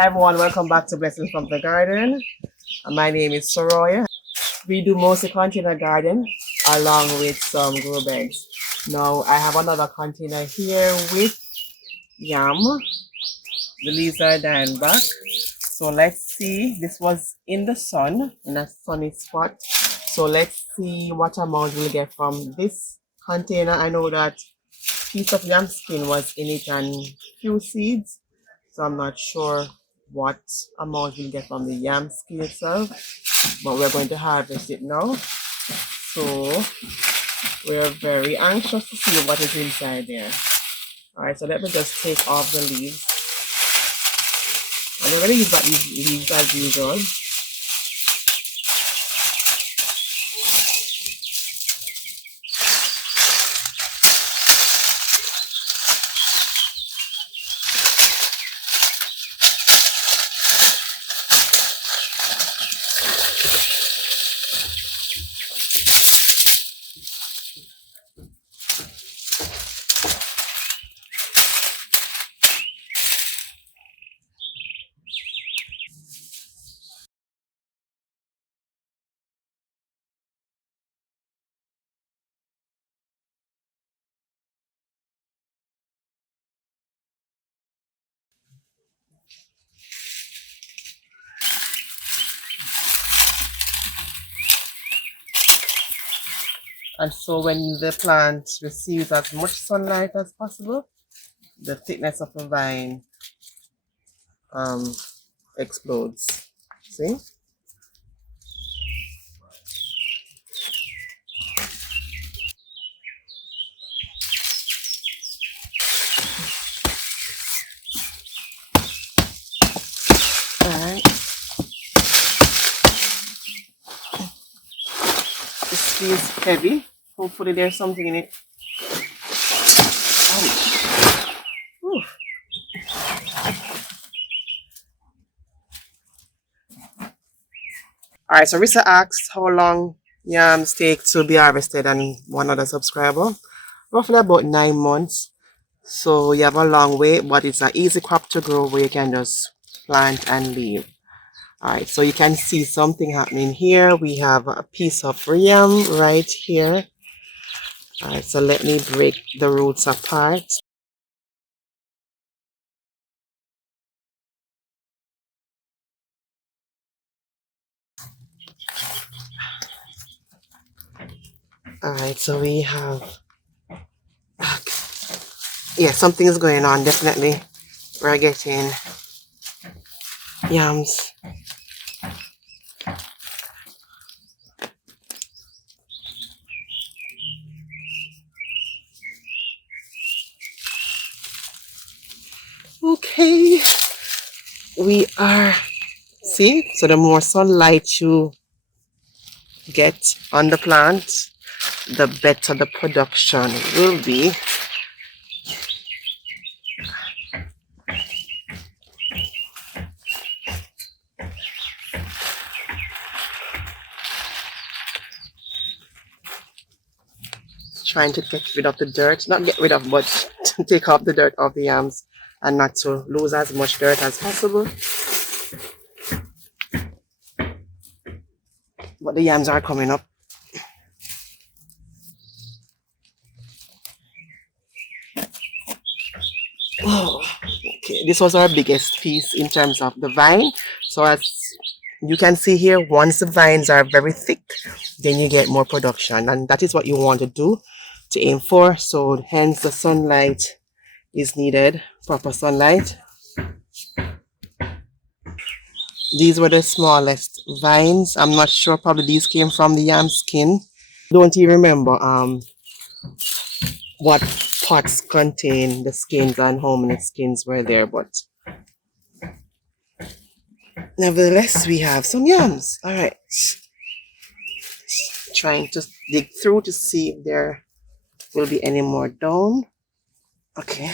Hi everyone, welcome back to Blessings from the Garden. My name is Soroya. We do mostly container garden along with some grow beds. Now I have another container here with yam. The leaves are dying back. So let's see. This was in the sun, in a sunny spot. So let's see what amount we'll get from this container. I know that piece of yam skin was in it and few seeds. So I'm not sure what amount we'll get from the yam skin itself, but we're going to harvest it now. So we're very anxious to see what is inside there. All right, so let me just take off the leaves. I'm going to use these leaves as usual. And so when the plant receives as much sunlight as possible, the thickness of the vine explodes. See? Alright. This feels heavy. Hopefully there's something in it. Ouch. Alright, so Risa asked how long yams take to be harvested, and one other subscriber. Roughly about 9 months. So you have a long wait, but it's an easy crop to grow where you can just plant and leave. Alright, so you can see something happening here. We have a piece of yam right here. Alright, so let me break the roots apart. Alright, so we have, yeah, something is going on, definitely. We're getting yams. Okay, we are, see, so the more sunlight you get on the plant, the better the production will be. Trying to get rid of the dirt, not get rid of, but to take off the dirt off the yams and not to lose as much dirt as possible. But the yams are coming up. Oh, okay, this was our biggest piece in terms of the vine. So as you can see here, once the vines are very thick, then you get more production, and that is what you want to do, to aim for. So hence the sunlight is needed, proper sunlight. These were the smallest vines. I'm not sure, probably these came from the yam skin. Don't even remember what pots contain the skins and how many skins were there, but nevertheless we have some yams. All right, trying to dig through to see if there will be any more down. Okay,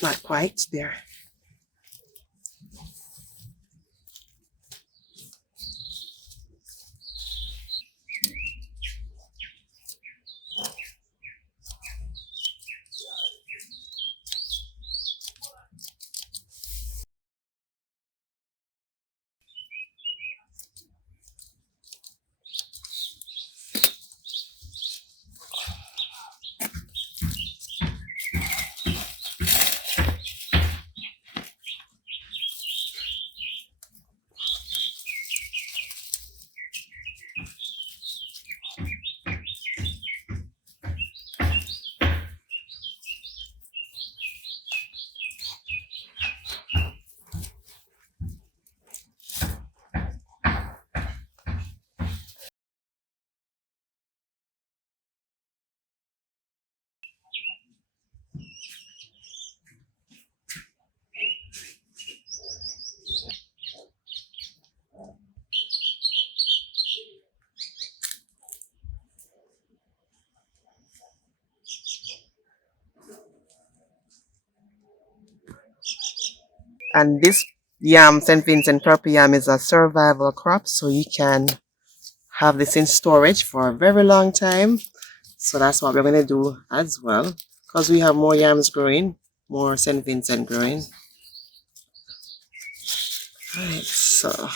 not quite there. And this yam, St. Vincent purple yam, is a survival crop, so you can have this in storage for a very long time. So that's what we're going to do as well, because we have more yams growing, more St. Vincent growing. Alright, so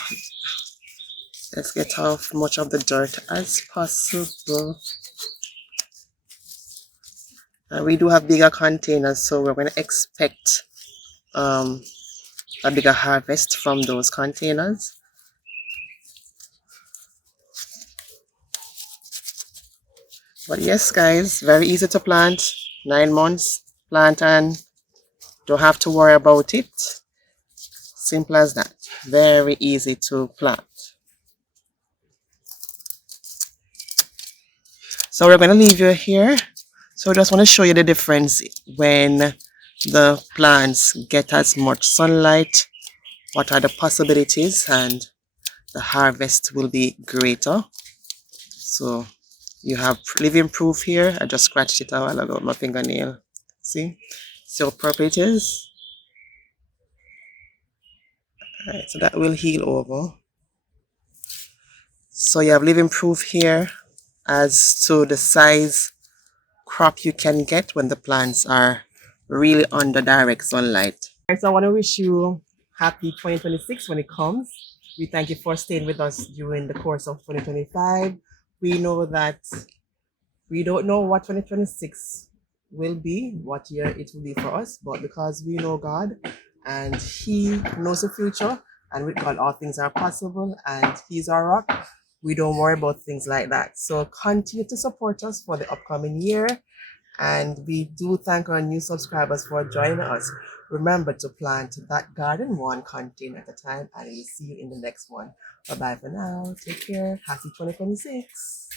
let's get off much of the dirt as possible. And we do have bigger containers, so we're going to expect a bigger harvest from those containers. But yes, guys, very easy to plant. 9 months, plant and don't have to worry about it. Simple as that. Very easy to plant. So we're going to leave you here. So I just want to show you the difference when the plants get as much sunlight. What are the possibilities, and the harvest will be greater. So you have living proof here. I just scratched it a while ago with my fingernail. See how purple it is. Alright, so that will heal over. So you have living proof here as to the size crop you can get when the plants are really under direct sunlight. So I want to wish you happy 2026 when it comes. We thank you for staying with us during the course of 2025. We know that we don't know what 2026 will be, what year it will be for us, but because we know God and He knows the future, and with God all things are possible, and He's our rock, we don't worry about things like that. So continue to support us for the upcoming year, and we do thank our new subscribers for joining us. Remember to plant that garden one container at a time, and we'll see you in the next one. Bye bye for now. Take care. Happy 2026.